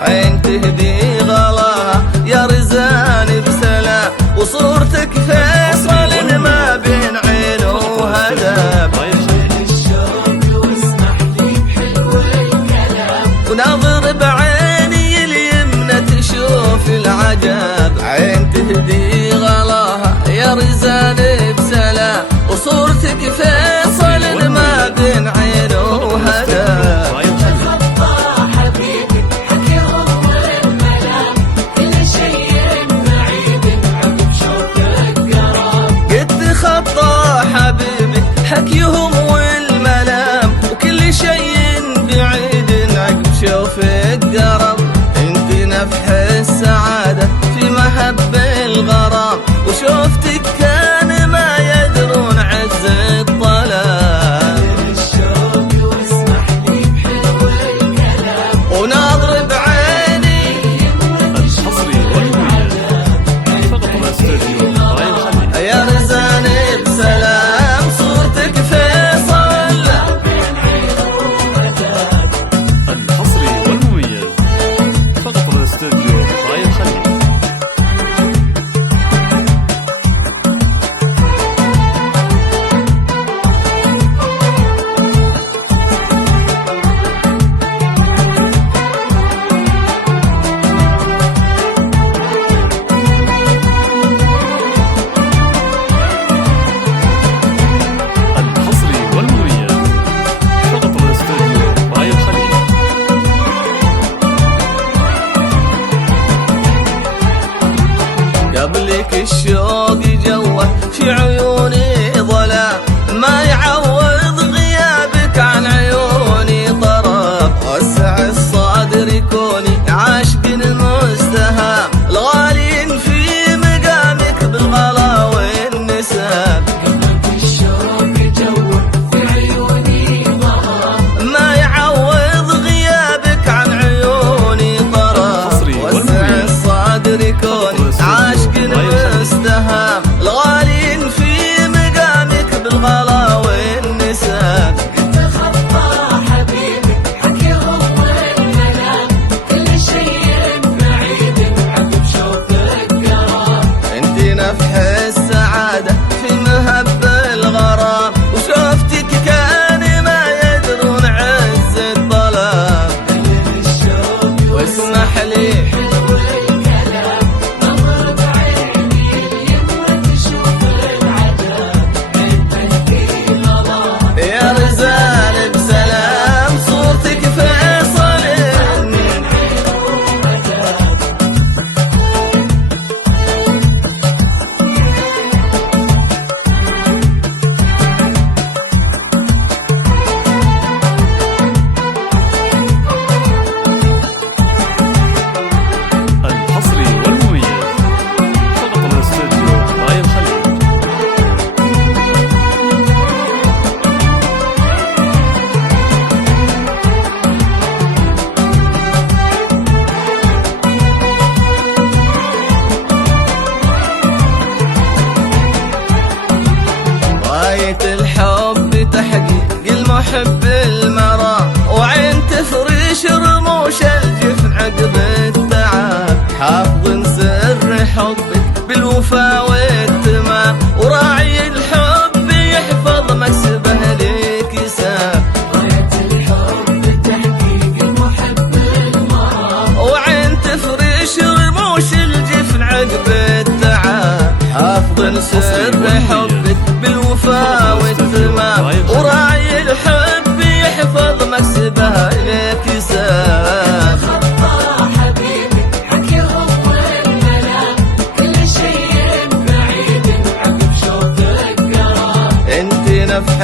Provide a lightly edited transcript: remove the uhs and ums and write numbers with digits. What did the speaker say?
عين تهدي غلاها يا رزاني بسلام، وصورتك فيصل ما بين عين وهدف. وناظر بعيني اليمنى تشوف العجب، عين تهدي غلاها يا رزاني بسلام، وصورتك فيصل ما بين عين وهدف. حكيهم والملام وكل شيء بعيد عقب شوف القرب. انت نفح السعادة في مهب الغرام، وشوفتك كان ما يدرون عز الطلب. الشوق واسمح لي بحلو الكلام، وناظر بعيني الحصري والمميز فقط على استوديو يا رزاني بسلام. قبلك الشوق جوه في عيوني ظلام، ما يعوض غيابك عن عيوني طرب. وسع الصدر كوني عاشق مستهام، الغالين في مقامك بالغلا والنساب. قبلك الشوق جوه في عيوني ظلام، ما يعوض غيابك عن عيوني طرب. وسع الصدر كوني عاشق مستهام، الغالين في مقامك بالغلا والنساب. انت خطا حبيبي حكيهم والمنام، كل شيء بعيد عقب شوقك قراب. انت نفح السعادة في مهب الغرام، وشوفتك كان ما يدرون عز الطلب. واسمح لي الحب تحقيق المحب المرام، وعين تفرش رموش الجفن عقب التعب. حافظ سر حبك بالوفا والتمام، وراعي الحب يحفظ مكسبه لكساب. غاية الحب تحقيق المحب المرام، وعين تفرش رموش الجفن عقب التعب. حافظ سر حبك بالوفا والتمام، وراعي الحب يحفظ مكسبه لكساب. خطا حبيبي حكيهم والمنام، كل شيء بعيد عقب شوقك قراب. انت نفح